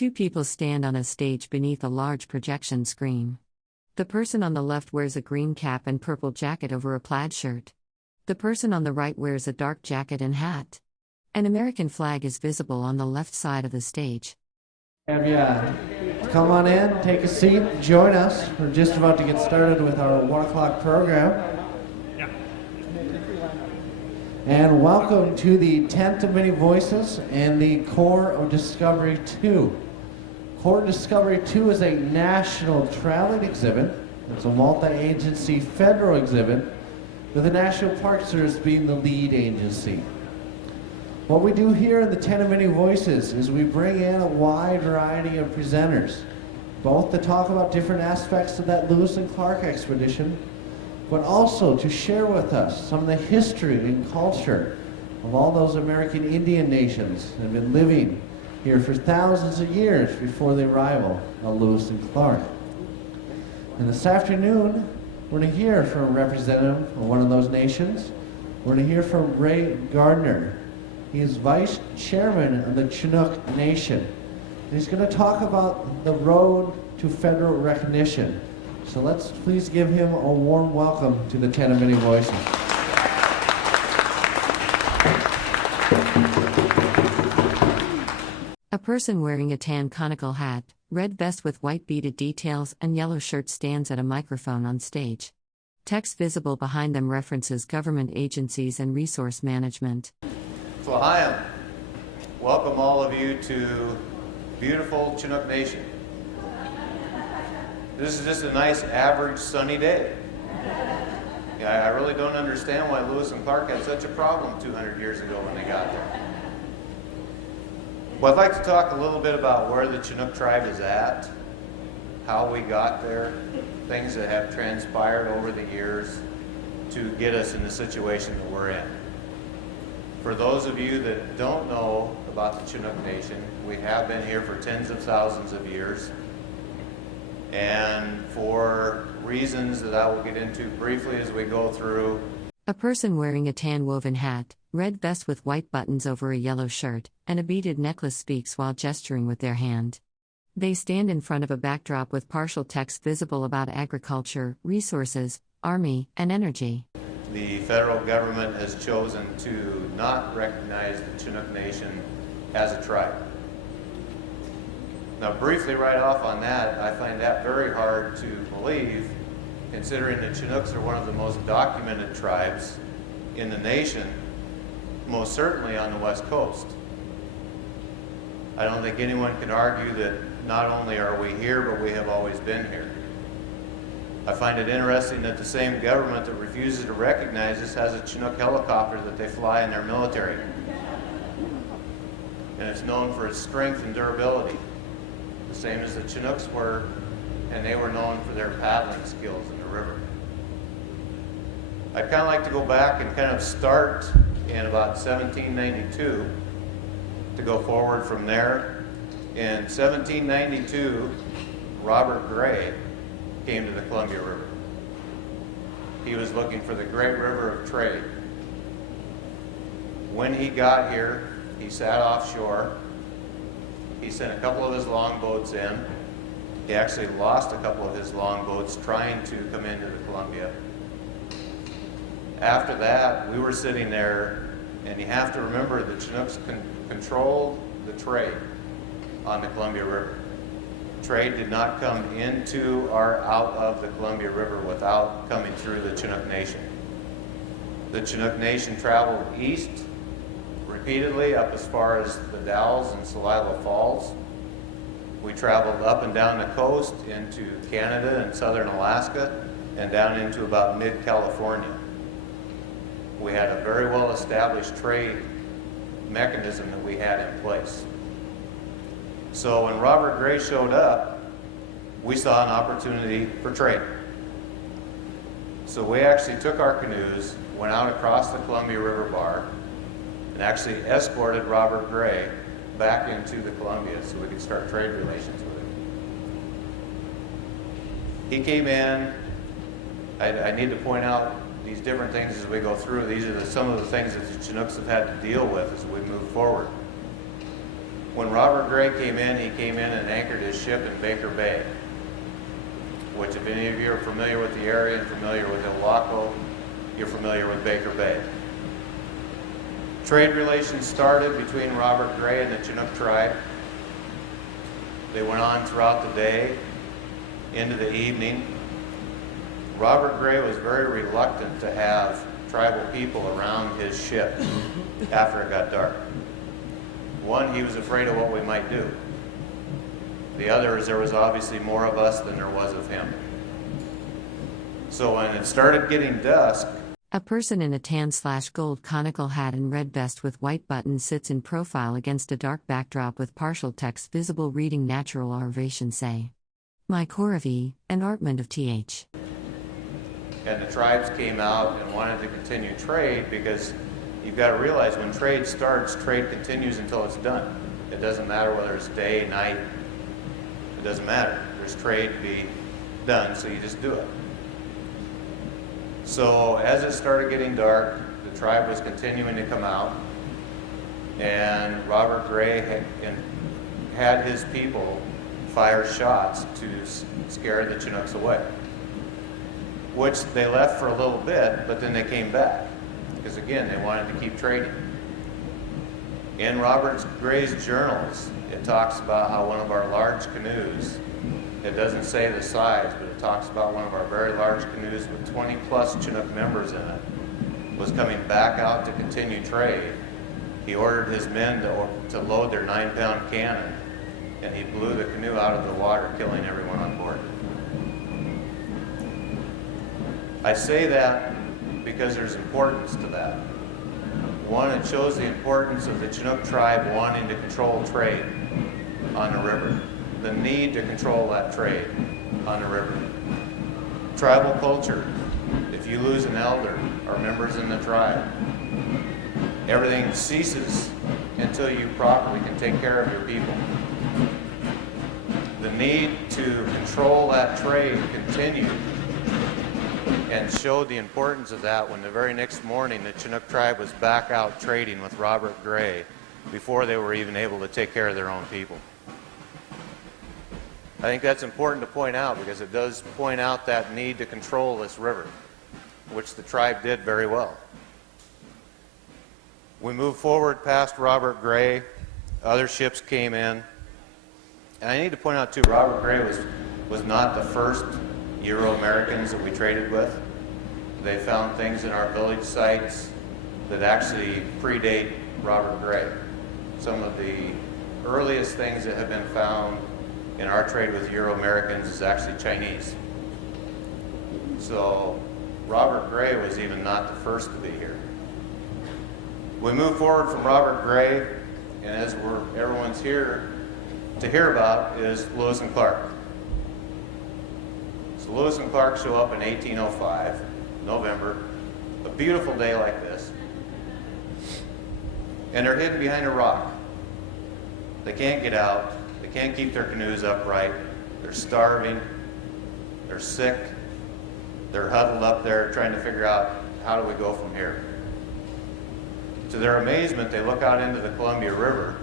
Two people stand on a stage beneath a large projection screen. The person on the left wears a green cap and purple jacket over a plaid shirt. The person on the right wears a dark jacket and hat. An American flag is visible on the left side of the stage. Have you come on in, take a seat, join us. We're just about to get started with our 1 o'clock program. And welcome to the 10th of Many Voices and the Core of Discovery 2. Core of Discovery 2 is a national traveling exhibit. It's a multi-agency federal exhibit with the National Park Service being the lead agency. What we do here in the 10 of Many Voices is we bring in a wide variety of presenters, both to talk about different aspects of that Lewis and Clark expedition, but also to share with us some of the history and culture of all those American Indian nations that have been living here for thousands of years before the arrival of Lewis and Clark. And this afternoon, we're going to hear from a representative of one of those nations. We're going to hear from Ray Gardner. He is vice chairman of the Chinook Nation. And he's going to talk about the road to federal recognition. So let's please give him a warm welcome to the 10 of Many Voices. A person wearing a tan conical hat, red vest with white beaded details and yellow shirt stands at a microphone on stage. Text visible behind them references government agencies and resource management. So hi, welcome all of you to beautiful Chinook Nation. This is just a nice average sunny day. I really don't understand why Lewis and Clark had such a problem 200 years ago when they got there. Well, I'd like to talk a little bit about where the Chinook tribe is at, how we got there, things that have transpired over the years to get us in the situation that we're in. For those of you that don't know about the Chinook Nation, we have been here for tens of thousands of years. And for reasons that I will get into briefly as we go through. A person wearing a tan woven hat, red vest with white buttons over a yellow shirt, and a beaded necklace speaks while gesturing with their hand. They stand in front of a backdrop with partial text visible about agriculture, resources, army, and energy. The federal government has chosen to not recognize the Chinook Nation as a tribe. Now, briefly right off on that, I find that very hard to believe, considering the Chinooks are one of the most documented tribes in the nation, most certainly on the West Coast. I don't think anyone can argue that not only are we here, but we have always been here. I find it interesting that the same government that refuses to recognize us has a Chinook helicopter that they fly in their military. And it's known for its strength and durability, the same as the Chinooks were, and they were known for their paddling skills in the river. I'd kind of like to go back and kind of start in about 1792 to go forward from there. In 1792, Robert Gray came to the Columbia River. He was looking for the great river of trade. When he got here, he sat offshore. He sent a couple of his longboats in. He actually lost a couple of his longboats trying to come into the Columbia. After that, we were sitting there, and you have to remember the Chinooks controlled the trade on the Columbia River. Trade did not come into or out of the Columbia River without coming through the Chinook Nation. The Chinook Nation traveled east repeatedly up as far as the Dalles and Celilo Falls. We traveled up and down the coast into Canada and southern Alaska and down into about mid-California. We had a very well-established trade mechanism that we had in place. So when Robert Gray showed up, we saw an opportunity for trade. So we actually took our canoes, went out across the Columbia River Bar, and actually escorted Robert Gray back into the Columbia so we could start trade relations with him. He came in. I need to point out these different things as we go through. These are some of the things that the Chinooks have had to deal with as we move forward. When Robert Gray came in, he came in and anchored his ship in Baker Bay, which if any of you are familiar with the area and familiar with Ilwaco, you're familiar with Baker Bay. Trade relations started between Robert Gray and the Chinook tribe. They went on throughout the day, into the evening. Robert Gray was very reluctant to have tribal people around his ship after it got dark. One, he was afraid of what we might do. The other is there was obviously more of us than there was of him. So when it started getting dusk, a person in a tan/gold conical hat and red vest with white buttons sits in profile against a dark backdrop with partial text visible reading natural orvation say. My core of E, an artment of TH. And the tribes came out and wanted to continue trade because you've got to realize when trade starts, trade continues until it's done. It doesn't matter whether it's day, night, it doesn't matter. There's trade to be done, so you just do it. So as it started getting dark, the tribe was continuing to come out, and Robert Gray had his people fire shots to scare the Chinooks away, which they left for a little bit, but then they came back, because again, they wanted to keep trading. In Robert Gray's journals, it talks about how one of our large canoes, it doesn't say the size, but it talks about one of our very large canoes with 20 plus Chinook members in it, was coming back out to continue trade. He ordered his men to load their 9-pound cannon, and he blew the canoe out of the water, killing everyone on board. I say that because there's importance to that. One, it shows the importance of the Chinook tribe wanting to control trade on the river, the need to control that trade on the river. Tribal culture, if you lose an elder or members in the tribe, everything ceases until you properly can take care of your people. The need to control that trade continued and showed the importance of that when the very next morning the Chinook tribe was back out trading with Robert Gray before they were even able to take care of their own people. I think that's important to point out because it does point out that need to control this river, which the tribe did very well. We moved forward past Robert Gray. Other ships came in. And I need to point out, too, Robert Gray was not the first Euro-Americans that we traded with. They found things in our village sites that actually predate Robert Gray. Some of the earliest things that have been found in our trade with Euro-Americans is actually Chinese. So Robert Gray was even not the first to be here. We move forward from Robert Gray, and as everyone's here to hear about is Lewis and Clark. So Lewis and Clark show up in 1805, November, a beautiful day like this, and they're hidden behind a rock. They can't get out. They can't keep their canoes upright. They're starving. They're sick. They're huddled up there trying to figure out how do we go from here. To their amazement, they look out into the Columbia River,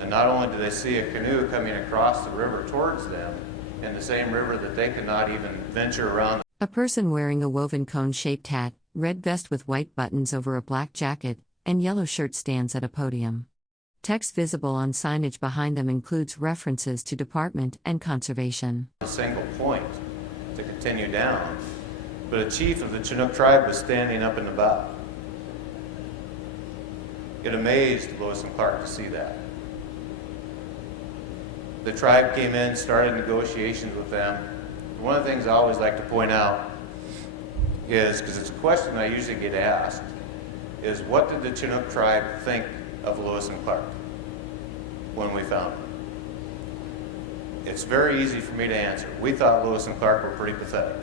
and not only do they see a canoe coming across the river towards them, in the same river that they could not even venture around. A person wearing a woven cone-shaped hat, red vest with white buttons over a black jacket, and yellow shirt stands at a podium. Text visible on signage behind them includes references to department and conservation. A single point to continue down, but a chief of the Chinook tribe was standing up in the bow. It amazed Lewis and Clark to see that. The tribe came in, started negotiations with them. One of the things I always like to point out is, because it's a question I usually get asked, is what did the Chinook tribe think of Lewis and Clark when we found them? It's very easy for me to answer. We thought Lewis and Clark were pretty pathetic.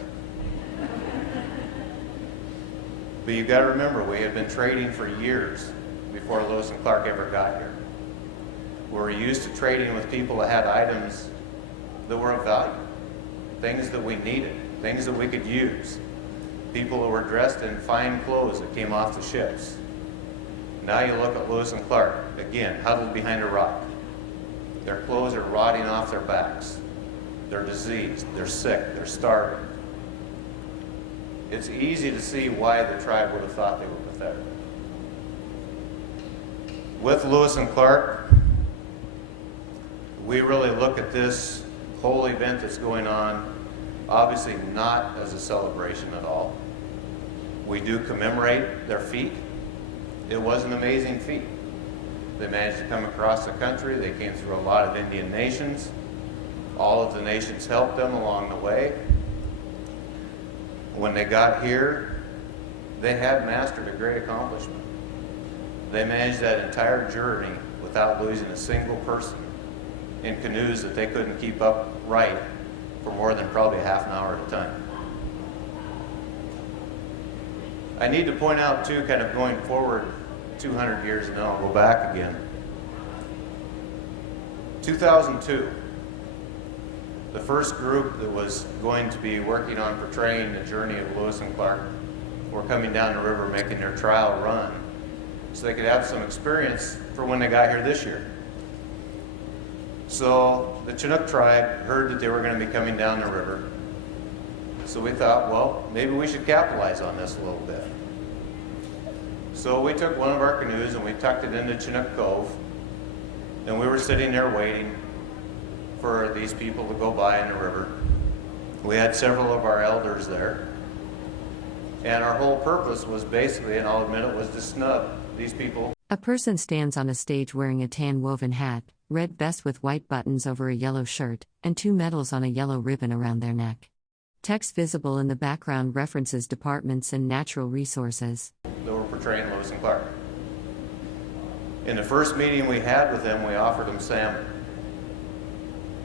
But you've got to remember, we had been trading for years before Lewis and Clark ever got here. We were used to trading with people that had items that were of value, things that we needed, things that we could use, people that were dressed in fine clothes that came off the ships. Now you look at Lewis and Clark, again, huddled behind a rock. Their clothes are rotting off their backs. They're diseased, they're sick, they're starving. It's easy to see why the tribe would have thought they were pathetic. With Lewis and Clark, we really look at this whole event that's going on, obviously not as a celebration at all. We do commemorate their feat. It was an amazing feat. They managed to come across the country. They came through a lot of Indian nations. All of the nations helped them along the way. When they got here, they had mastered a great accomplishment. They managed that entire journey without losing a single person in canoes that they couldn't keep up right for more than probably half an hour at a time. I need to point out too, kind of going forward 200 years, and then I'll go back again. 2002, the first group that was going to be working on portraying the journey of Lewis and Clark were coming down the river making their trial run so they could have some experience for when they got here this year. So the Chinook tribe heard that they were going to be coming down the river. So we thought, well, maybe we should capitalize on this a little bit. So we took one of our canoes and we tucked it into Chinook Cove, and we were sitting there waiting for these people to go by in the river. We had several of our elders there, and our whole purpose was basically, and I'll admit it, was to snub these people. A person stands on a stage wearing a tan woven hat, red vest with white buttons over a yellow shirt, and 2 medals on a yellow ribbon around their neck. Text visible in the background references departments and natural resources. They were portraying Lewis and Clark. In the first meeting we had with them, we offered them salmon.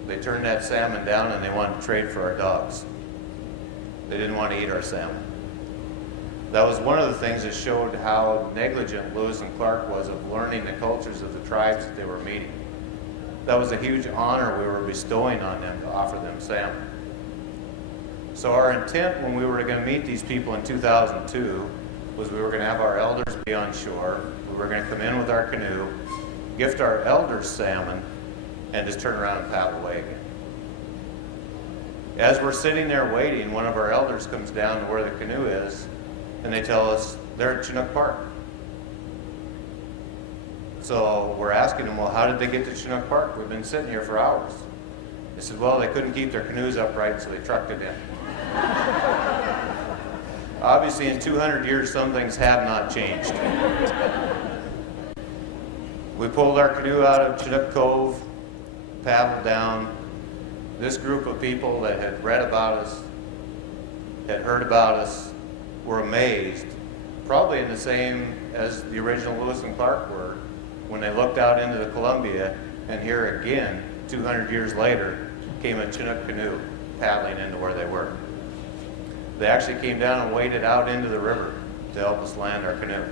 They turned that salmon down and they wanted to trade for our dogs. They didn't want to eat our salmon. That was one of the things that showed how negligent Lewis and Clark was of learning the cultures of the tribes that they were meeting. That was a huge honor we were bestowing on them to offer them salmon. So our intent when we were going to meet these people in 2002 was we were going to have our elders be on shore, we were going to come in with our canoe, gift our elders salmon, and just turn around and paddle away again. As we're sitting there waiting, one of our elders comes down to where the canoe is, and they tell us they're at Chinook Park. So we're asking them, well, how did they get to Chinook Park? We've been sitting here for hours. They said, well, they couldn't keep their canoes upright, so they trucked it in. Obviously, in 200 years, some things have not changed. We pulled our canoe out of Chinook Cove, paddled down. This group of people that had read about us, had heard about us, were amazed, probably in the same as the original Lewis and Clark were, when they looked out into the Columbia, and here again, 200 years later, came a Chinook canoe paddling into where they were. They actually came down and waded out into the river to help us land our canoe.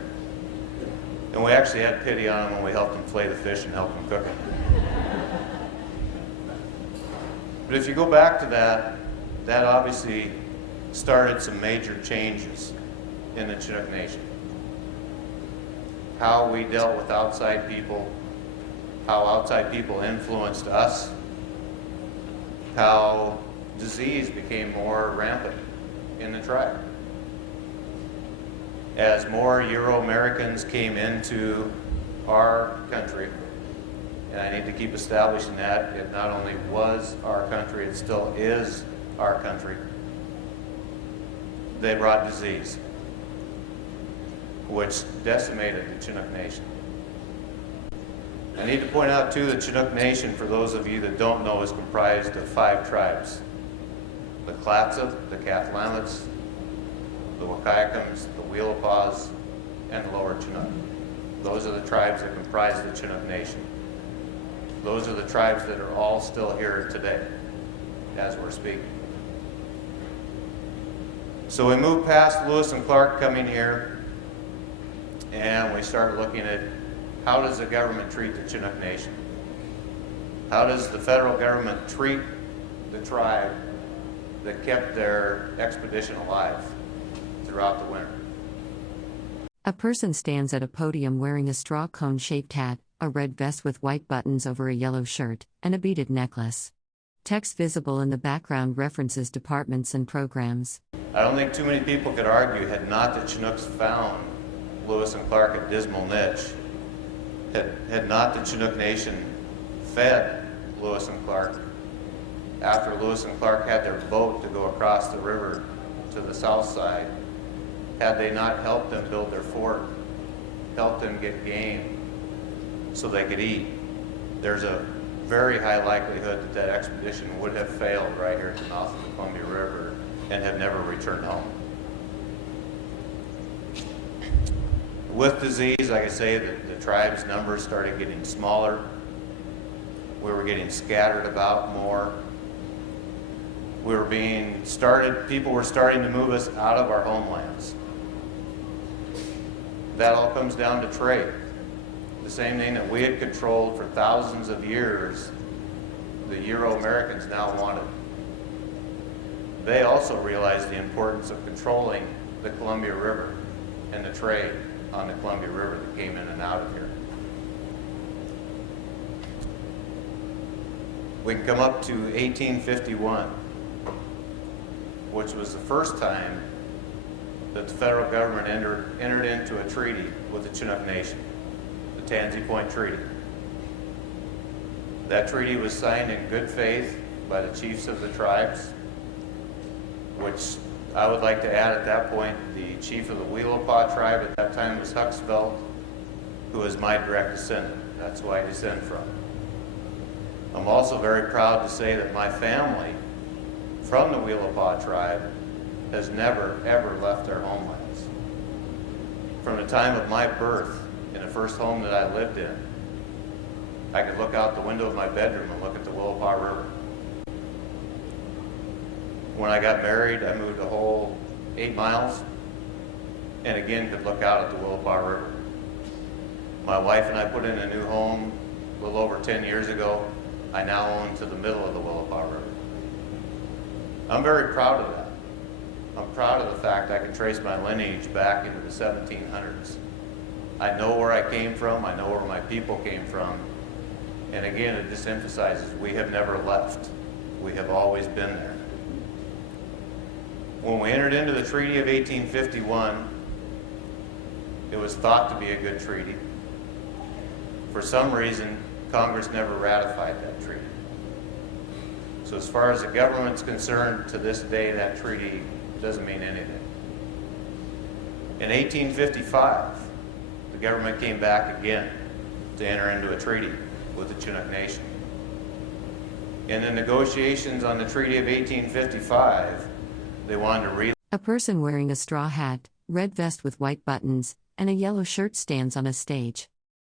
And we actually had pity on them when we helped them flay the fish and helped them cook it. But if you go back to that obviously started some major changes in the Chinook Nation. How we dealt with outside people, how outside people influenced us, how disease became more rampant in the tribe. As more Euro-Americans came into our country, and I need to keep establishing that, it not only was our country, it still is our country. They brought disease, which decimated the Chinook Nation. I need to point out too, the Chinook Nation, for those of you that don't know, is comprised of 5 tribes. The Clatsop, the Cathlammets, the Wakaikums, the Wheelapaws, and the Lower Chinook. Those are the tribes that comprise the Chinook Nation. Those are the tribes that are all still here today, as we're speaking. So we move past Lewis and Clark coming here, and we start looking at how does the government treat the Chinook Nation? How does the federal government treat the tribe that kept their expedition alive throughout the winter? A person stands at a podium wearing a straw cone-shaped hat, a red vest with white buttons over a yellow shirt, and a beaded necklace. Text visible in the background references departments and programs. I don't think too many people could argue, had not the Chinooks found Lewis and Clark at Dismal Niche, had not the Chinook Nation fed Lewis and Clark, after Lewis and Clark had their boat to go across the river to the south side, had they not helped them build their fort, helped them get game so they could eat, there's a very high likelihood that that expedition would have failed right here at the mouth of the Columbia River and have never returned home. With disease, like I say, the tribe's numbers started getting smaller. We were getting scattered about more. People were starting to move us out of our homelands. That all comes down to trade. The same thing that we had controlled for thousands of years, the Euro-Americans now wanted. They also realized the importance of controlling the Columbia River and the trade on the Columbia River that came in and out of here. We can come up to 1851, which was the first time that the federal government entered into a treaty with the Chinook Nation, the Tansy Point Treaty. That treaty was signed in good faith by the chiefs of the tribes, which I would like to add at that point, the chief of the Weelapaw tribe at that time was Huxveld, who is my direct descendant. That's who I descend from. I'm also very proud to say that my family from the Weelapaw tribe has never, ever left their homelands. From the time of my birth, in the first home that I lived in, I could look out the window of my bedroom and look at the Weelapaw River. When I got married, I moved a whole 8 miles and again could look out at the Weelapaw River. My wife and I put in a new home a little over 10 years ago. I now own to the middle of the Weelapaw River. I'm very proud of that. I'm proud of the fact I can trace my lineage back into the 1700s. I know where I came from. I know where my people came from. And again, it just emphasizes we have never left. We have always been there. When we entered into the Treaty of 1851, it was thought to be a good treaty. For some reason, Congress never ratified that treaty. So as far as the government's concerned, to this day, that treaty doesn't mean anything. In 1855, the government came back again to enter into a treaty with the Chinook Nation. In the negotiations on the Treaty of 1855, they wanted to A person wearing a straw hat, red vest with white buttons, and a yellow shirt stands on a stage.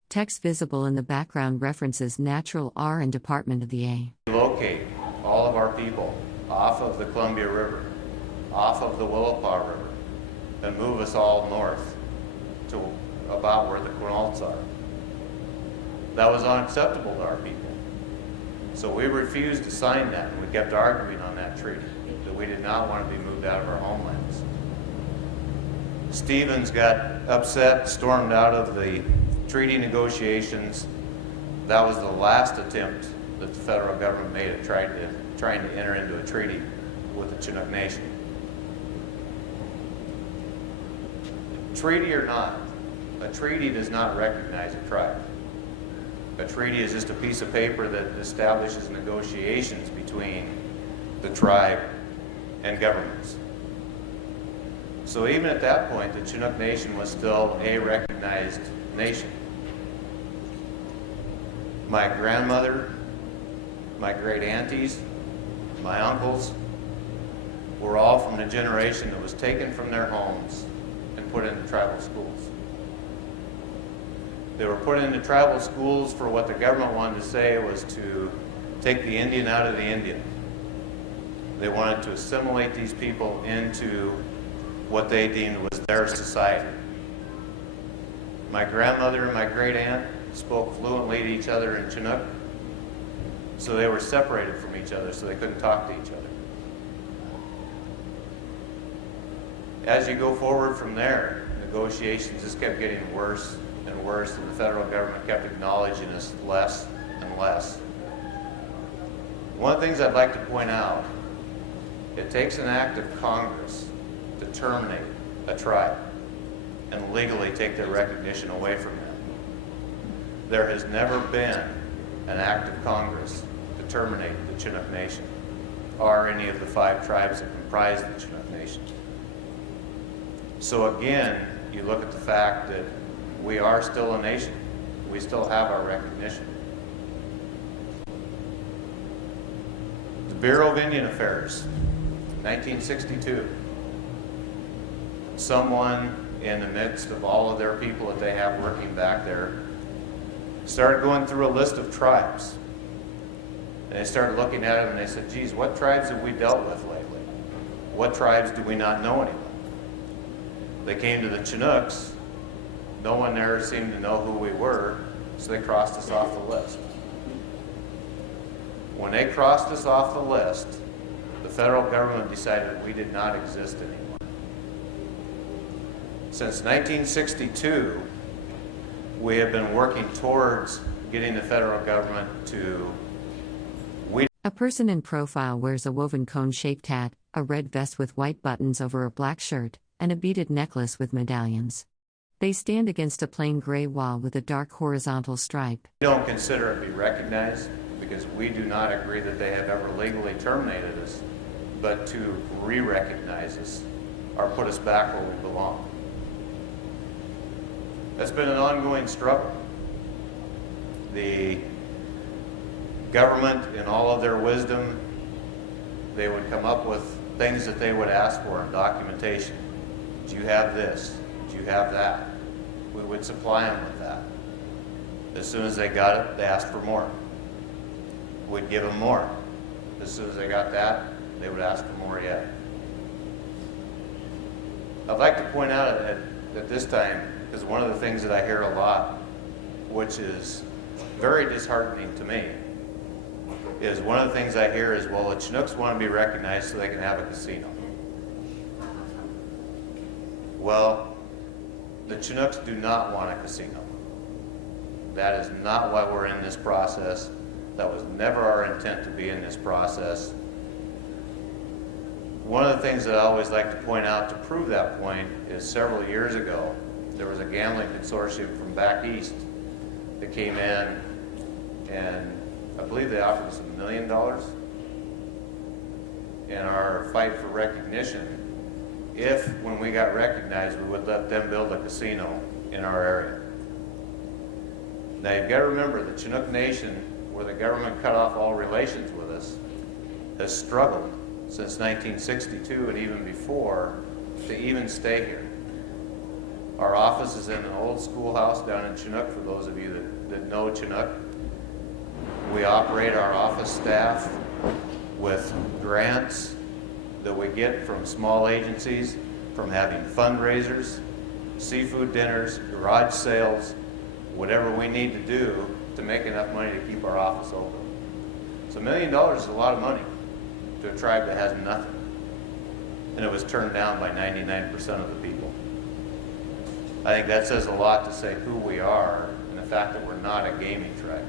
Text visible in the background references Natural R and Department of the A. relocate all of our people off of the Columbia River, off of the Weelapaw River, and move us all north to about where the Quinaults are. That was unacceptable to our people. So we refused to sign that, and we kept arguing on that treaty, that we did not want to be moved out of our homelands. Stevens got upset, stormed out of the treaty negotiations. That was the last attempt that the federal government made at trying to enter into a treaty with the Chinook Nation. Treaty or not, a treaty does not recognize a tribe. A treaty is just a piece of paper that establishes negotiations between the tribe and governments. So even at that point, the Chinook Nation was still a recognized nation. My grandmother, my great aunties, my uncles were all from the generation that was taken from their homes and put into tribal schools. They were put into tribal schools for what the government wanted to say was to take the Indian out of the Indian. They wanted to assimilate these people into what they deemed was their society. My grandmother and my great aunt spoke fluently to each other in Chinook, so they were separated from each other so they couldn't talk to each other. As you go forward from there, negotiations just kept getting worse and worse, and the federal government kept acknowledging us less and less. One of the things I'd like to point out, it takes an act of Congress to terminate a tribe and legally take their recognition away from them. There has never been an act of Congress to terminate the Chinook Nation or any of the 5 tribes that comprise the Chinook Nation. So again, you look at the fact that we are still a nation. We still have our recognition. The Bureau of Indian Affairs, 1962. Someone in the midst of all of their people that they have working back there started going through a list of tribes. And they started looking at them and they said, geez, what tribes have we dealt with lately? What tribes do we not know anymore? They came to the Chinooks. No one there seemed to know who we were, so they crossed us off the list. When they crossed us off the list, the federal government decided we did not exist anymore. Since 1962, we have been working towards getting the federal government to... A person in profile wears a woven cone-shaped hat, a red vest with white buttons over a black shirt, and a beaded necklace with medallions. They stand against a plain gray wall with a dark horizontal stripe. We don't consider it to be recognized because we do not agree that they have ever legally terminated us, but to re-recognize us or put us back where we belong. That's been an ongoing struggle. The government, in all of their wisdom, they would come up with things that they would ask for in documentation. Do you have this? Do you have that? We would supply them with that. As soon as they got it, they asked for more. We'd give them more. As soon as they got that, they would ask for more yet. I'd like to point out at this time, because one of the things that I hear a lot, which is very disheartening to me, is one of the things I hear is, well, the Chinooks want to be recognized so they can have a casino. Well, the Chinooks do not want a casino. That is not why we're in this process. That was never our intent to be in this process. One of the things that I always like to point out to prove that point is several years ago, there was a gambling consortium from back east that came in, and I believe they offered us $1 million in our fight for recognition. If, when we got recognized, we would let them build a casino in our area. Now you've got to remember, the Chinook Nation, where the government cut off all relations with us, has struggled since 1962 and even before to even stay here. Our office is in an old schoolhouse down in Chinook, for those of you that know Chinook. We operate our office staff with grants that we get from small agencies, from having fundraisers, seafood dinners, garage sales, whatever we need to do to make enough money to keep our office open. So $1 million is a lot of money to a tribe that has nothing. And it was turned down by 99% of the people. I think that says a lot to say who we are and the fact that we're not a gaming tribe.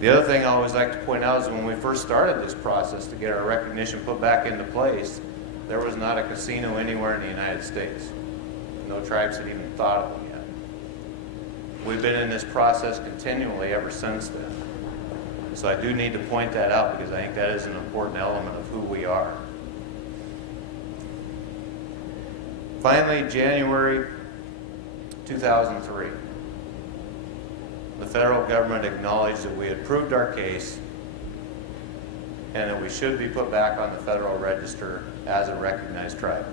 The other thing I always like to point out is when we first started this process to get our recognition put back into place, there was not a casino anywhere in the United States. No tribes had even thought of one yet. We've been in this process continually ever since then. So I do need to point that out because I think that is an important element of who we are. Finally, January 2003. The federal government acknowledged that we had proved our case and that we should be put back on the Federal Register as a recognized tribe.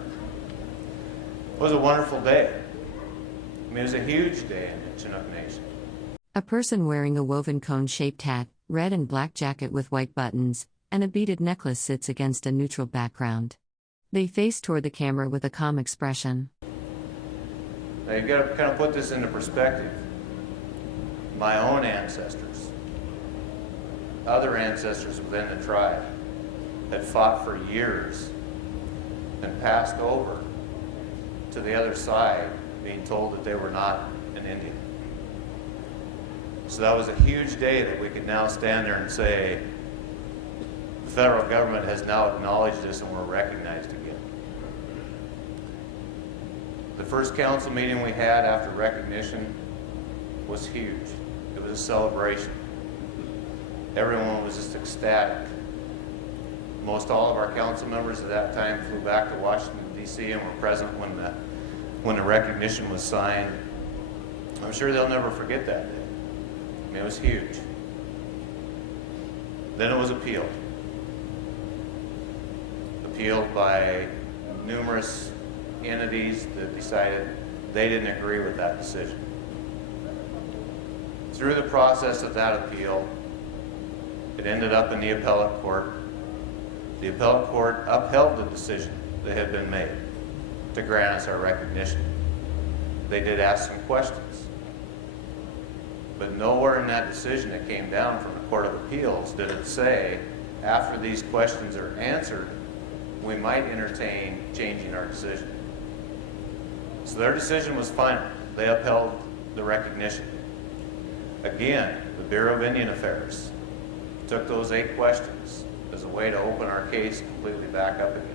It was a wonderful day. I mean, it was a huge day in the Chinook Nation. A person wearing a woven cone-shaped hat, red and black jacket with white buttons, and a beaded necklace sits against a neutral background. They face toward the camera with a calm expression. Now you've got to kind of put this into perspective. My own ancestors, other ancestors within the tribe, had fought for years and passed over to the other side being told that they were not an Indian. So that was a huge day that we could now stand there and say, the federal government has now acknowledged this and we're recognized again. The first council meeting we had after recognition was huge. It was a celebration. Everyone was just ecstatic. Most all of our council members at that time flew back to Washington, D.C. and were present when the recognition was signed. I'm sure they'll never forget that day. I mean, it was huge. Then it was appealed. Appealed by numerous entities that decided they didn't agree with that decision. Through the process of that appeal, it ended up in the appellate court. The appellate court upheld the decision that had been made to grant us our recognition. They did ask some questions, but nowhere in that decision that came down from the Court of Appeals did it say, after these questions are answered, we might entertain changing our decision. So their decision was final. They upheld the recognition. Again, the Bureau of Indian Affairs took those 8 questions as a way to open our case completely back up again.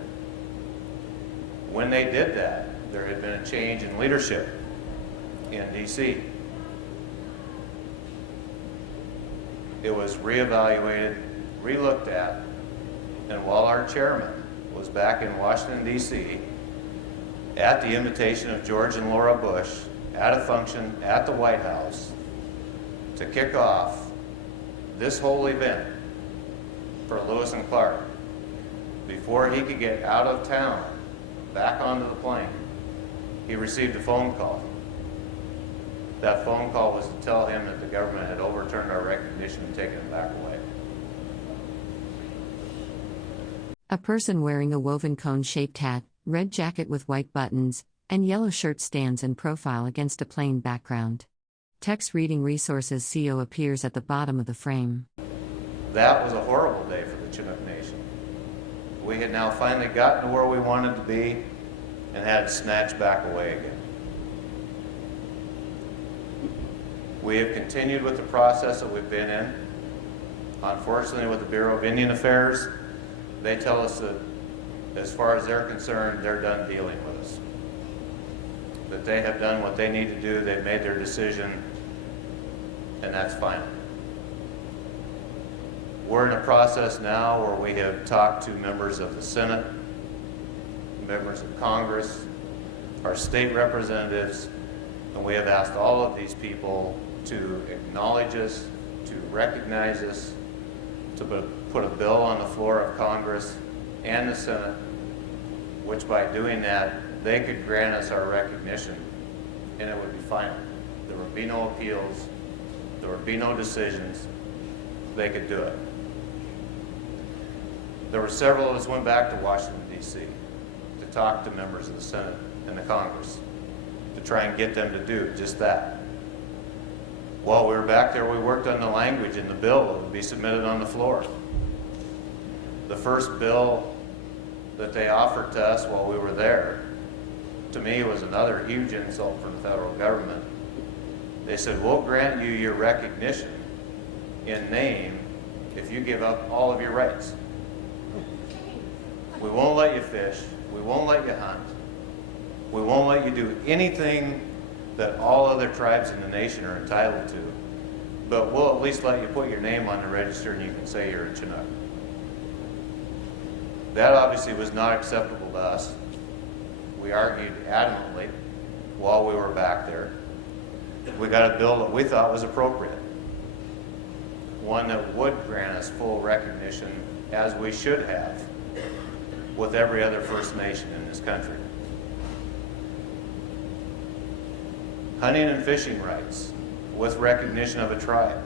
When they did that, there had been a change in leadership in D.C. It was reevaluated, relooked at, and while our chairman was back in Washington, D.C., at the invitation of George and Laura Bush, at a function at the White House, to kick off this whole event for Lewis and Clark, before he could get out of town, back onto the plane, he received a phone call. That phone call was to tell him that the government had overturned our recognition and taken it back away. A person wearing a woven cone-shaped hat, red jacket with white buttons, and yellow shirt stands in profile against a plain background. Text reading resources CO appears at the bottom of the frame. That was a horrible day for the Chinook Nation. We had now finally gotten to where we wanted to be and had it snatched back away again. We have continued with the process that we've been in. Unfortunately, with the Bureau of Indian Affairs, they tell us that as far as they're concerned, they're done dealing with us. That they have done what they need to do, they've made their decision, and that's final. We're in a process now where we have talked to members of the Senate, members of Congress, our state representatives, and we have asked all of these people to acknowledge us, to recognize us, to put a bill on the floor of Congress and the Senate, which by doing that, they could grant us our recognition, and it would be final. There would be no appeals, there would be no decisions, they could do it. There were several of us went back to Washington, D.C. to talk to members of the Senate and the Congress to try and get them to do just that. While we were back there, we worked on the language in the bill that would be submitted on the floor. The first bill that they offered to us while we were there, to me, was another huge insult from the federal government. They said, we'll grant you your recognition in name if you give up all of your rights. We won't let you fish. We won't let you hunt. We won't let you do anything that all other tribes in the nation are entitled to. But we'll at least let you put your name on the register and you can say you're a Chinook. That obviously was not acceptable to us. We argued adamantly while we were back there. We got a bill that we thought was appropriate. One that would grant us full recognition, as we should have, with every other First Nation in this country. Hunting and fishing rights with recognition of a tribe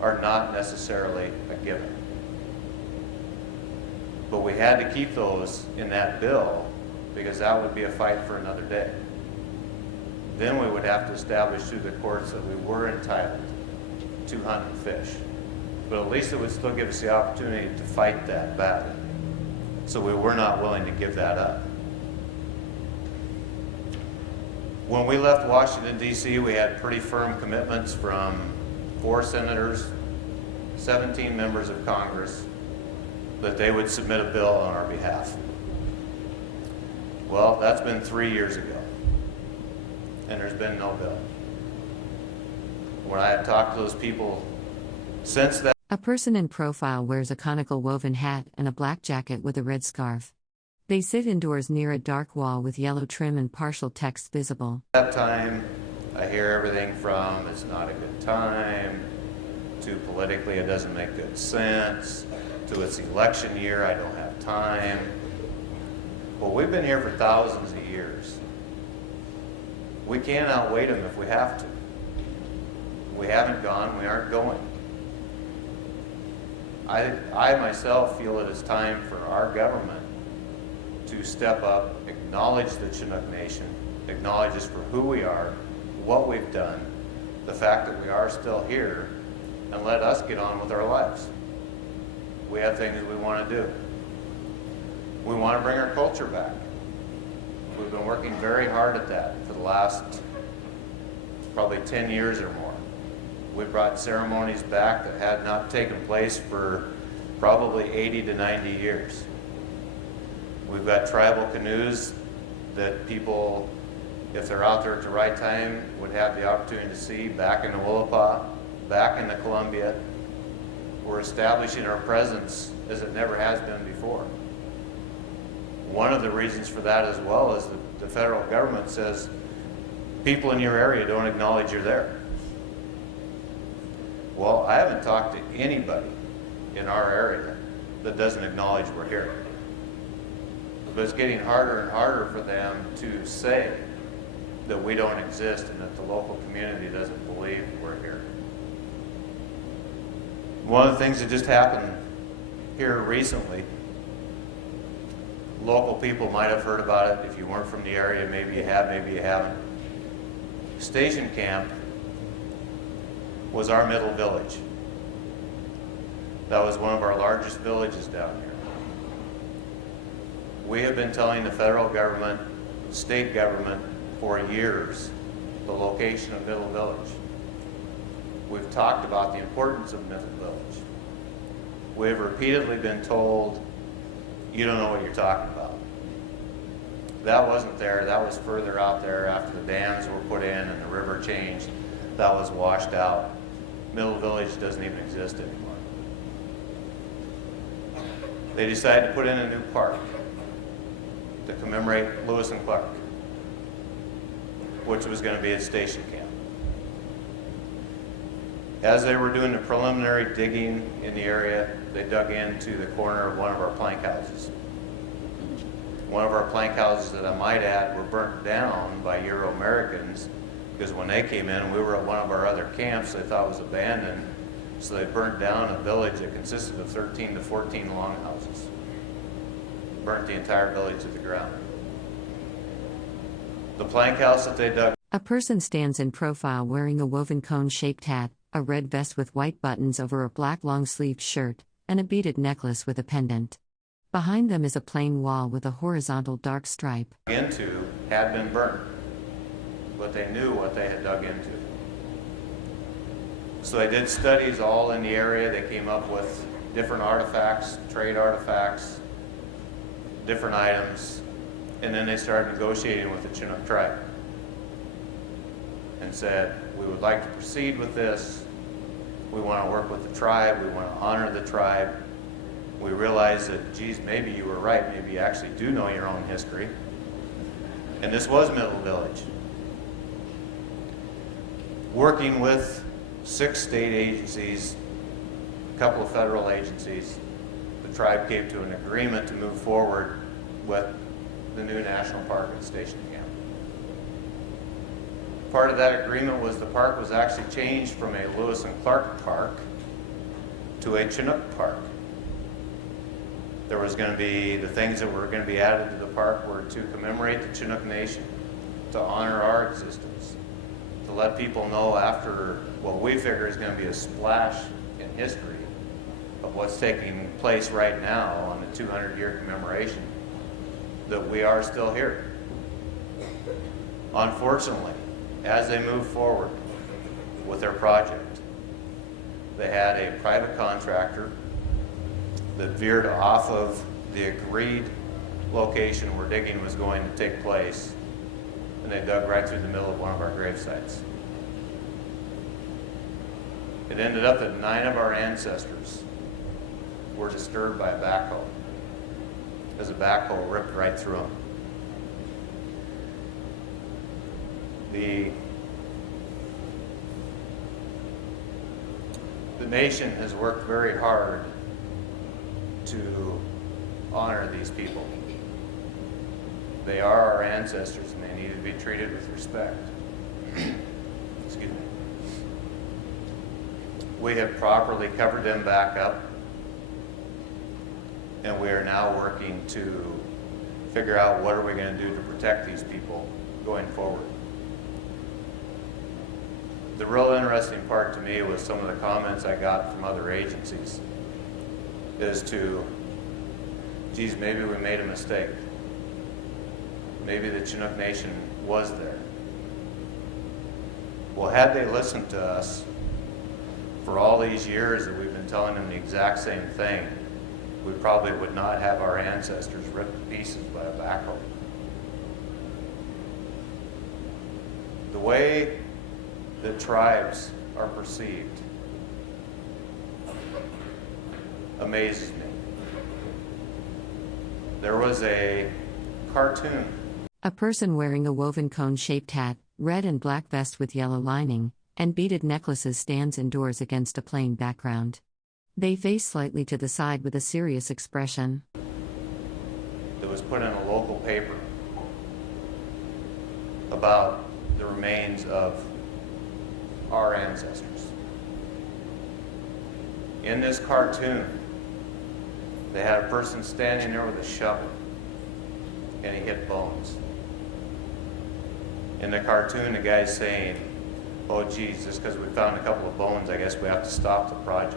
are not necessarily a given. But we had to keep those in that bill because that would be a fight for another day. Then we would have to establish through the courts that we were entitled to hunt and fish. But at least it would still give us the opportunity to fight that battle. So we were not willing to give that up. When we left Washington, D.C., we had pretty firm commitments from 4 senators, 17 members of Congress, that they would submit a bill on our behalf. Well, that's been 3 years ago, and there's been no bill. When I have talked to those people since that, A person in profile wears a conical woven hat and a black jacket with a red scarf. They sit indoors near a dark wall with yellow trim and partial text visible. that time, I hear everything from it's not a good time, to politically it doesn't make good sense, to it's election year, I don't have time. Well, we've been here for thousands of years. We can't outwait them if we have to. We haven't gone, we aren't going. I myself feel it is time for our government to step up, acknowledge the Chinook Nation, acknowledge us for who we are, what we've done, the fact that we are still here, and let us get on with our lives. We have things we want to do. We want to bring our culture back. We've been working very hard at that for the last probably 10 years or more. We brought ceremonies back that had not taken place for probably 80 to 90 years. We've got tribal canoes that people, if they're out there at the right time, would have the opportunity to see back in the Willapa, back in the Columbia. We're establishing our presence as it never has been before. One of the reasons for that as well is that the federal government says people in your area don't acknowledge you're there. Well, I haven't talked to anybody in our area that doesn't acknowledge we're here. But it's getting harder and harder for them to say that we don't exist and that the local community doesn't believe we're here. One of the things that just happened here recently, local people might have heard about it. If you weren't from the area, maybe you have, maybe you haven't. Station Camp was our middle village. That was one of our largest villages down here. We have been telling the federal government, state government for years the location of Middle Village. We've talked about the importance of Middle Village. We've repeatedly been told, you don't know what you're talking about. That wasn't there. That was further out there after the dams were put in and the river changed. That was washed out. Middle Village doesn't even exist anymore. They decided to put in a new park to commemorate Lewis and Clark, which was going to be at Station Camp. As they were doing the preliminary digging in the area, they dug into the corner of one of our plank houses. One of our plank houses that I might add were burnt down by Euro-Americans because when they came in, we were at one of our other camps they thought was abandoned. So they burnt down a village that consisted of 13 to 14 longhouses. Burnt the entire village to the ground. The plank house that they dug. A person stands in profile wearing a woven cone-shaped hat, a red vest with white buttons over a black long-sleeved shirt, and a beaded necklace with a pendant. Behind them is a plain wall with a horizontal dark stripe. Into had been burnt, but they knew what they had dug into. So they did studies all in the area. They came up with different artifacts, trade artifacts, different items, and then they started negotiating with the Chinook tribe and said, we would like to proceed with this. We want to work with the tribe. We want to honor the tribe. We realize that, geez, maybe you were right. Maybe you actually do know your own history. And this was Middle Village. Working with 6 state agencies, a couple of federal agencies, the tribe came to an agreement to move forward with the new national park at Station Camp. Part of that agreement was the park was actually changed from a Lewis and Clark Park to a Chinook Park. There was going to be, the things that were going to be added to the park were to commemorate the Chinook Nation, to honor our existence, to let people know after what we figure is going to be a splash in history of what's taking place right now on the 200-year commemoration, that we are still here. Unfortunately, as they moved forward with their project, they had a private contractor that veered off of the agreed location where digging was going to take place, and they dug right through the middle of one of our grave sites. It ended up that 9 of our ancestors were disturbed by a backhoe, as a backhoe ripped right through them. The nation has worked very hard to honor these people. They are our ancestors and they need to be treated with respect. Excuse me. We have properly covered them back up, and we are now working to figure out what are we going to do to protect these people going forward. The real interesting part to me was some of the comments I got from other agencies is to, geez, maybe we made a mistake. Maybe the Chinook Nation was there. Well, had they listened to us for all these years that we've been telling them the exact same thing, we probably would not have our ancestors ripped to pieces by a backhoe. The way that tribes are perceived amazes me. There was a cartoon. A person wearing a woven cone-shaped hat, red and black vest with yellow lining, and beaded necklaces stands indoors against a plain background. They face slightly to the side with a serious expression. That was put in a local paper about the remains of our ancestors. In this cartoon, they had a person standing there with a shovel, and he hit bones. In the cartoon, the guy's saying, oh geez, just because we found a couple of bones, I guess we have to stop the project.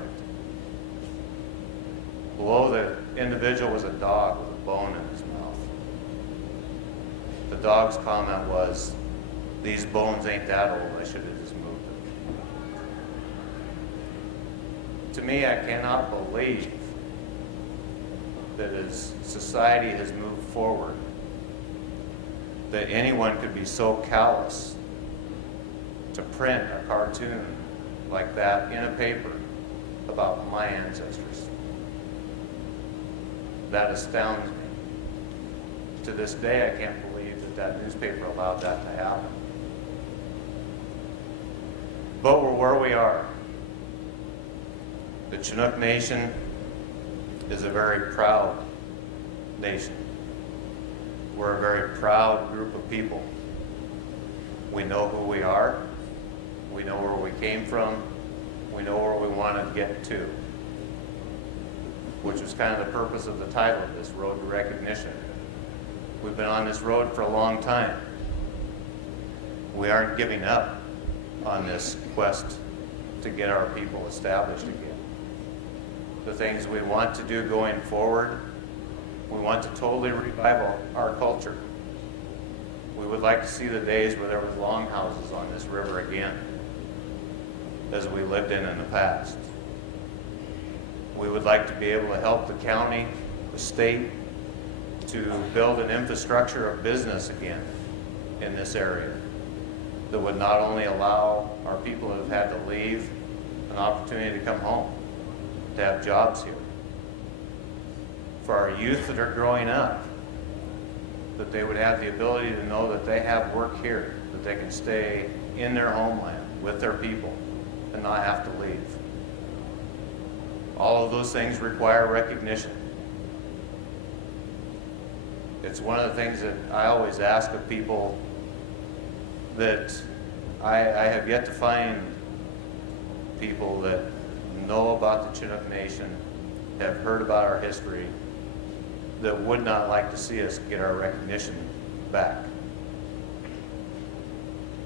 Below the individual was a dog with a bone in his mouth. The dog's comment was, these bones ain't that old, I should have just moved them. To me, I cannot believe that as society has moved forward, that anyone could be so callous to print a cartoon like that in a paper about my ancestors. That astounds me. To this day, I can't believe that that newspaper allowed that to happen. But we're where we are. The Chinook Nation is a very proud nation. We're a very proud group of people. We know who we are. We know where we came from. We know where we want to get to, which was kind of the purpose of the title of this, Road to Recognition. We've been on this road for a long time. We aren't giving up on this quest to get our people established again. The things we want to do going forward, we want to totally revive our culture. We would like to see the days where there was longhouses on this river again, as we lived in the past. We would like to be able to help the county, the state, to build an infrastructure of business again in this area that would not only allow our people that have had to leave an opportunity to come home, to have jobs here. For our youth that are growing up, that they would have the ability to know that they have work here, that they can stay in their homeland with their people and not have to leave. All of those things require recognition. It's one of the things that I always ask of people that I have yet to find people that know about the Chinook Nation, have heard about our history, that would not like to see us get our recognition back.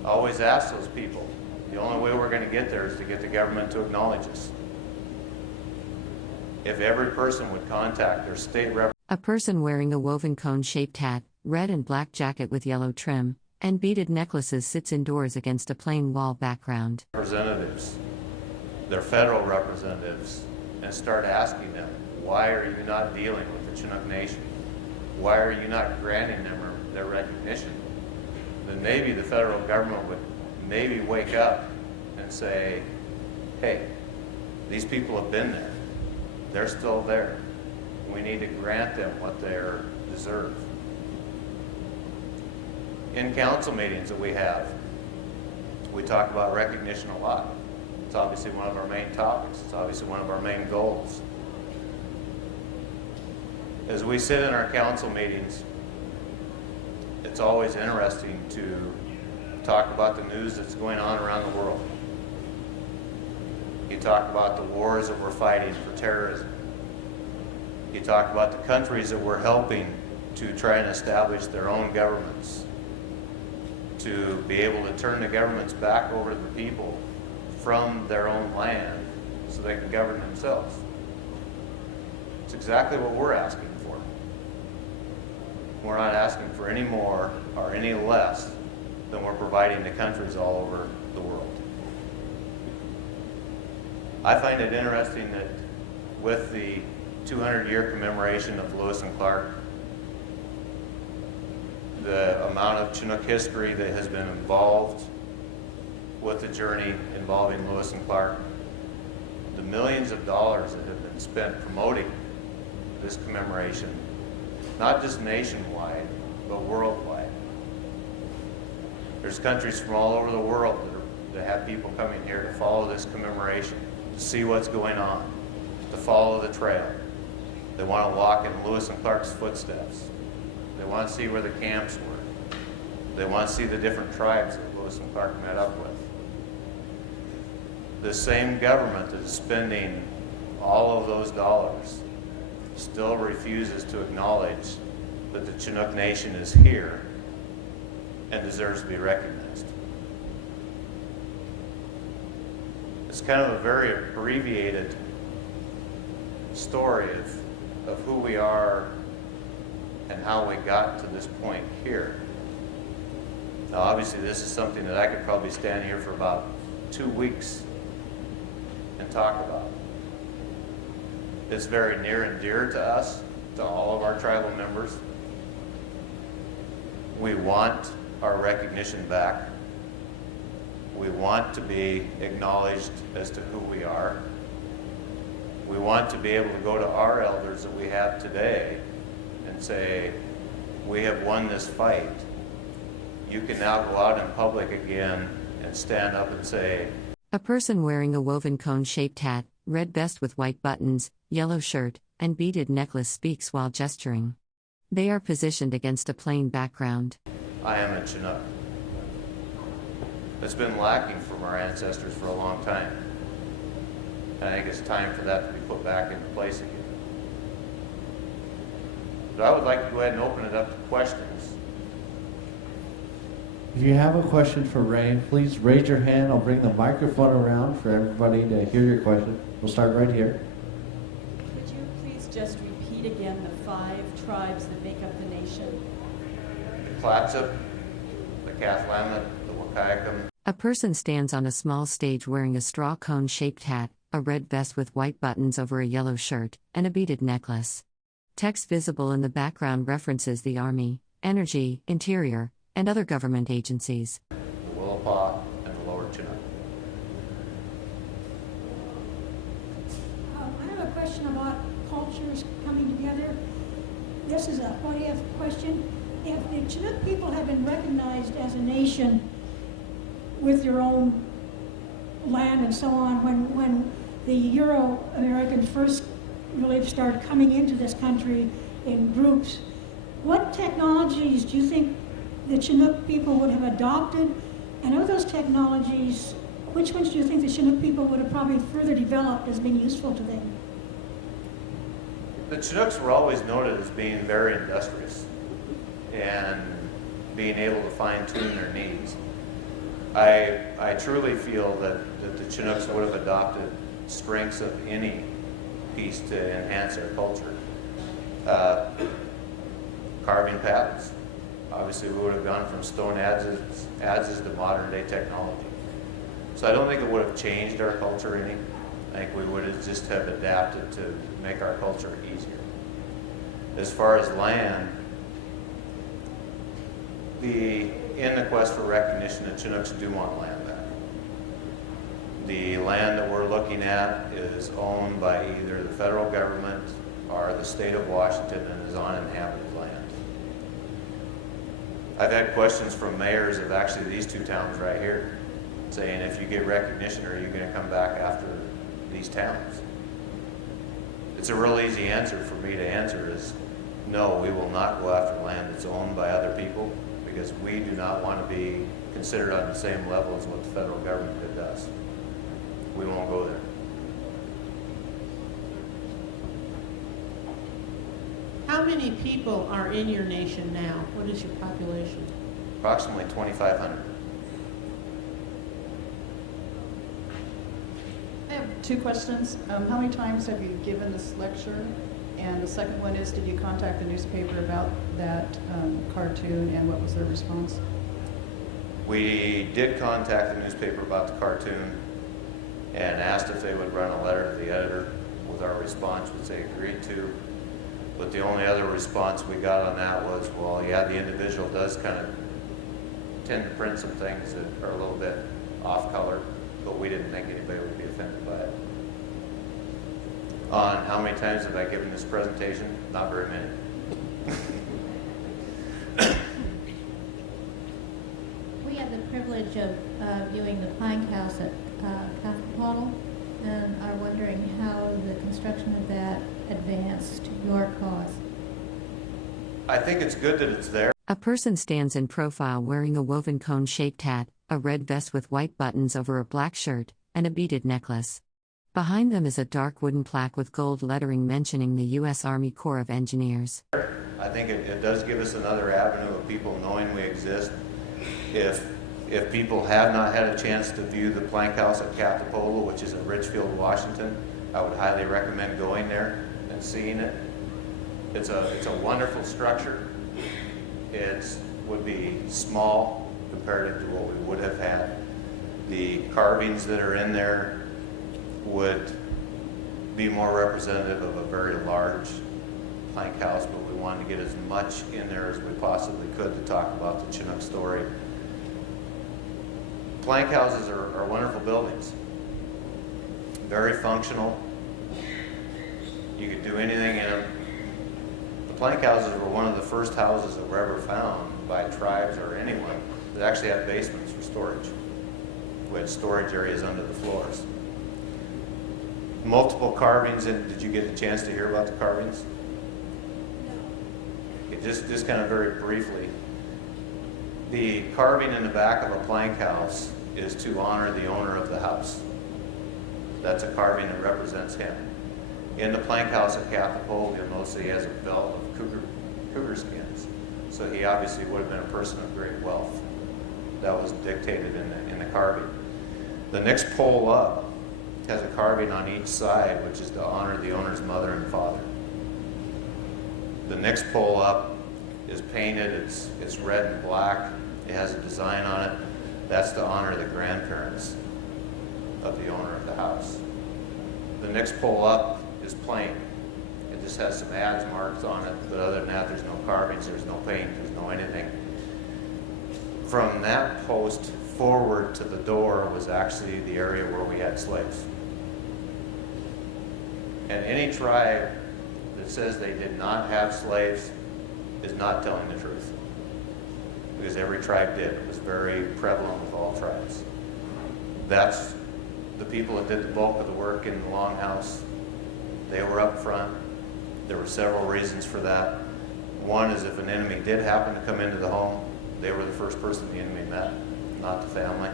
I always ask those people, the only way we're going to get there is to get the government to acknowledge us. If every person would contact their state representative. A person wearing a woven cone-shaped hat, red and black jacket with yellow trim, and beaded necklaces sits indoors against a plain wall background. Representatives, their federal representatives, and start asking them, why are you not dealing with the Chinook Nation? Why are you not granting them their recognition? Then maybe the federal government would maybe wake up and say, hey, these people have been there. They're still there. We need to grant them what they deserve. In council meetings that we have, we talk about recognition a lot. It's obviously one of our main topics. It's obviously one of our main goals. As we sit in our council meetings, it's always interesting to talk about the news that's going on around the world. You talk about the wars that we're fighting for terrorism. You talk about the countries that we're helping to try and establish their own governments, to be able to turn the governments back over to the people from their own land so they can govern themselves. It's exactly what we're asking for. We're not asking for any more or any less than we're providing to countries all over the world. I find it interesting that with the 200-year commemoration of Lewis and Clark, the amount of Chinook history that has been involved with the journey involving Lewis and Clark, the millions of dollars that have been spent promoting this commemoration, not just nationwide, but worldwide. There's countries from all over the world that have people coming here to follow this commemoration, to see what's going on, to follow the trail. They want to walk in Lewis and Clark's footsteps. They want to see where the camps were. They want to see the different tribes that Lewis and Clark met up with. The same government that is spending all of those dollars still refuses to acknowledge that the Chinook Nation is here and deserves to be recognized. It's kind of a very abbreviated story of who we are and how we got to this point here. Now, obviously, this is something that I could probably stand here for about 2 weeks and talk about. It's very near and dear to us, to all of our tribal members. We want our recognition back. We want to be acknowledged as to who we are. We want to be able to go to our elders that we have today and say, we have won this fight. You can now go out in public again and stand up and say, A person wearing a woven cone-shaped hat, red vest with white buttons, yellow shirt, and beaded necklace speaks while gesturing. They are positioned against a plain background. I am a Chinook. It's been lacking from our ancestors for a long time. And I think it's time for that to be put back into place again. So I would like to go ahead and open it up to questions. If you have a question for Ray, please raise your hand. I'll bring the microphone around for everybody to hear your question. We'll start right here. Could you please just repeat again the 5 tribes that make up the nation? The Clatsop, the Cathlamet, the Wakayakum. A person stands on a small stage wearing a straw cone-shaped hat, a red vest with white buttons over a yellow shirt, and a beaded necklace. Text visible in the background references the Army, Energy, Interior, and other government agencies. The Willapa, and the Lower Chinook. I have a question about cultures coming together. This is a what-if question. If the Chinook people have been recognized as a nation with their own land and so on, when the Euro-Americans first really started coming into this country in groups, what technologies do you think the Chinook people would have adopted? And of those technologies, which ones do you think the Chinook people would have probably further developed as being useful to them? The Chinooks were always noted as being very industrious and being able to fine-tune their needs. I truly feel that the Chinooks would have adopted strengths of any piece to enhance their culture. Carving patterns. Obviously, we would have gone from stone adzes to modern day technology. So I don't think it would have changed our culture any. I think we would have just have adapted to make our culture easier. As far as land, in the quest for recognition, the Chinooks do want land back. The land that we're looking at is owned by either the federal government or the state of Washington and is on inhabited land. I've had questions from mayors of actually these two towns right here saying, if you get recognition, are you going to come back after these towns? It's a real easy answer for me to answer is, no, we will not go after land that's owned by other people because we do not want to be considered on the same level as what the federal government does. We won't go there. How many people are in your nation now? What is your population? Approximately 2,500. I have two questions. How many times have you given this lecture? And the second one is, did you contact the newspaper about that cartoon and what was their response? We did contact the newspaper about the cartoon and asked if they would run a letter to the editor with our response, which they agreed to. But the only other response we got on that was, well, yeah, the individual does kind of tend to print some things that are a little bit off color, but we didn't think anybody would be offended by it. On how many times have I given this presentation? Not very many. We had the privilege of viewing the Plank House at Capitol and are wondering how the construction of that advanced your cause. I think it's good that it's there. A person stands in profile wearing a woven cone-shaped hat, a red vest with white buttons over a black shirt, and a beaded necklace. Behind them is a dark wooden plaque with gold lettering mentioning the U.S. Army Corps of Engineers. I think it does give us another avenue of people knowing we exist. If people have not had a chance to view the Plank House at Capitola, which is in Ridgefield, Washington, I would highly recommend going there and seeing it. It's a wonderful structure. It would be small comparative to what we would have had. The carvings that are in there would be more representative of a very large plank house, but we wanted to get as much in there as we possibly could to talk about the Chinook story. Plank houses are wonderful buildings, very functional. You could do anything in them. The plank houses were one of the first houses that were ever found by tribes or anyone that actually had basements for storage. We had storage areas under the floors. Multiple carvings, and did you get a chance to hear about the carvings? No. Okay, just kind of very briefly. The carving in the back of a plank house is to honor the owner of the house. That's a carving that represents him. In the plank house at Capitol, you'll notice he has a belt of cougar skins. So he obviously would have been a person of great wealth. That was dictated in the carving. The next pole up has a carving on each side, which is to honor the owner's mother and father. The next pole up is painted, it's red and black, it has a design on it. That's to honor the grandparents of the owner of the house. The next pole up is plain. It just has some adze marks on it, but other than that, there's no carvings, there's no paint, there's no anything. From that post forward to the door was actually the area where we had slaves. And any tribe that says they did not have slaves is not telling the truth. Because every tribe did. It was very prevalent with all tribes. That's the people that did the bulk of the work in the longhouse. They were up front. There were several reasons for that. One is if an enemy did happen to come into the home, they were the first person the enemy met, not the family.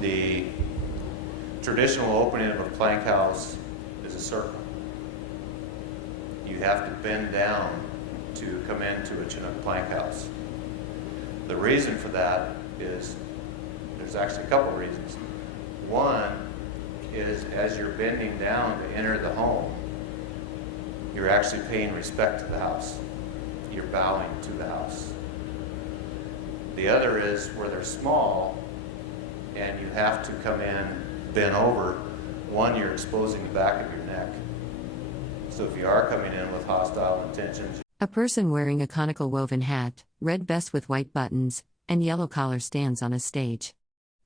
The traditional opening of a plank house is a circle. You have to bend down to come into a Chinook plank house. The reason for that is, there's actually a couple reasons. One is as you're bending down to enter the home, you're actually paying respect to the house. You're bowing to the house. The other is where they're small and you have to come in bent over. One, you're exposing the back of your neck. So if you are coming in with hostile intentions. A person wearing a conical woven hat, red vest with white buttons, and yellow collar stands on a stage.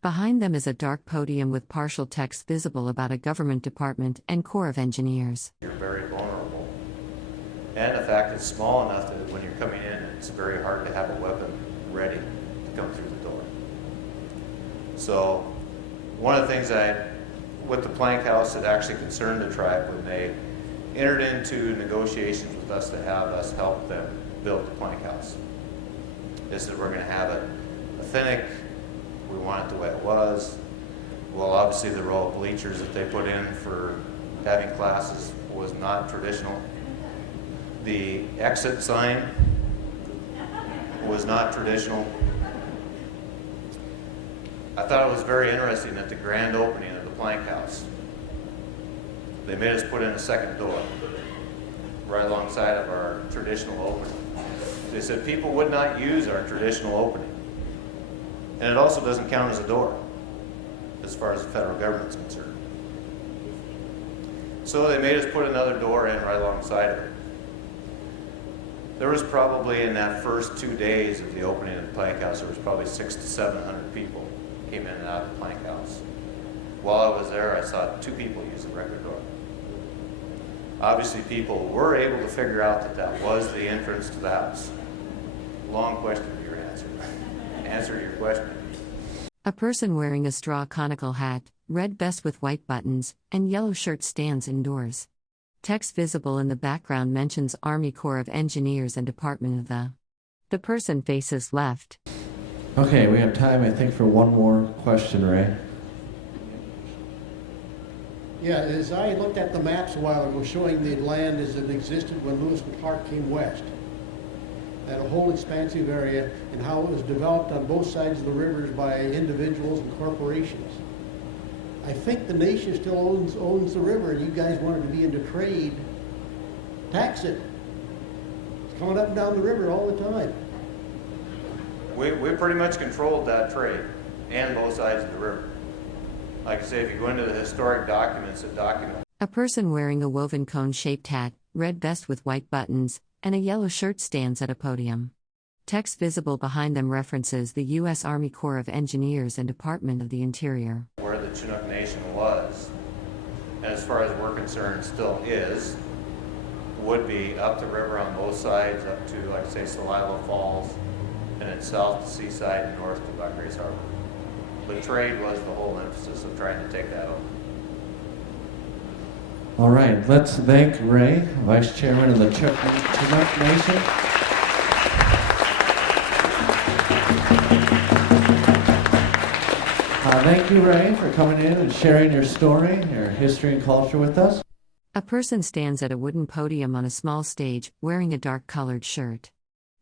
Behind them is a dark podium with partial text visible about a government department and Corps of Engineers. You're very vulnerable. And the fact it's small enough that when you're coming in, it's very hard to have a weapon ready to come through the door. So one of the things with the plank house that actually concerned the tribe when they entered into negotiations with us to have us help them build the plank house is that we're going to have it authentic. We want it the way it was. Well, obviously the row of bleachers that they put in for having classes was not traditional. The exit sign was not traditional. I thought it was very interesting at the grand opening of the plank house. They made us put in a second door right alongside of our traditional opening. They said people would not use our traditional opening. And it also doesn't count as a door as far as the federal government's concerned. So they made us put another door in right alongside of it. There was probably in that first 2 days of the opening of the plank house, there was probably 600 to 700 people came in and out of the plank house. While I was there, I saw 2 people use the record door. Obviously, people were able to figure out that that was the entrance to the house. Long question for your answer. Answer your question. A person wearing a straw conical hat, red vest with white buttons, and yellow shirt stands indoors. Text visible in the background mentions Army Corps of Engineers and Department of the. The person faces left. Okay, we have time, I think, for one more question, Ray. Yeah, as I looked at the maps a while ago showing the land as it existed when Lewis Clark came west, that whole expansive area and how it was developed on both sides of the rivers by individuals and corporations. I think the nation still owns the river, and you guys wanted to be into trade. Tax it. It's coming up and down the river all the time. We pretty much controlled that trade and both sides of the river. Like I say, if you go into the historic documents that document. A person wearing a woven cone-shaped hat, red vest with white buttons, and a yellow shirt stands at a podium. Text visible behind them references the U.S. Army Corps of Engineers and Department of the Interior. Where the Chinook Nation was, and as far as we're concerned still is, would be up the river on both sides, up to, like I say, Celilo Falls, and then south to Seaside and north to Black Grace Harbor. But trade was the whole emphasis of trying to take that over. All right, let's thank Ray, Vice Chairman of the Chinook Nation. Thank you, Ray, for coming in and sharing your story, your history and culture with us. A person stands at a wooden podium on a small stage, wearing a dark-colored shirt.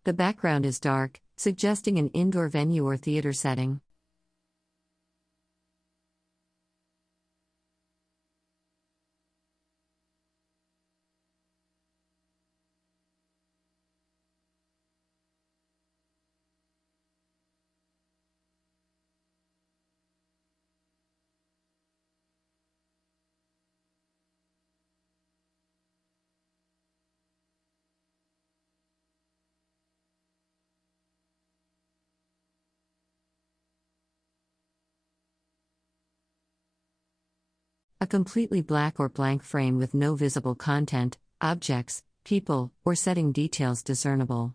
The background is dark, suggesting an indoor venue or theater setting. A completely black or blank frame with no visible content, objects, people, or setting details discernible.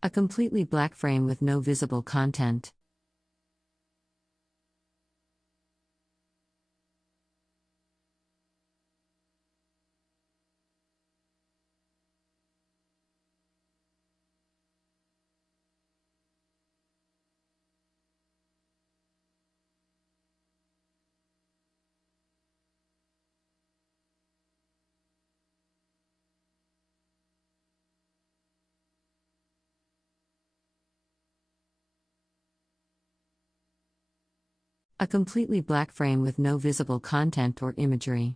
A completely black frame with no visible content. A completely black frame with no visible content or imagery.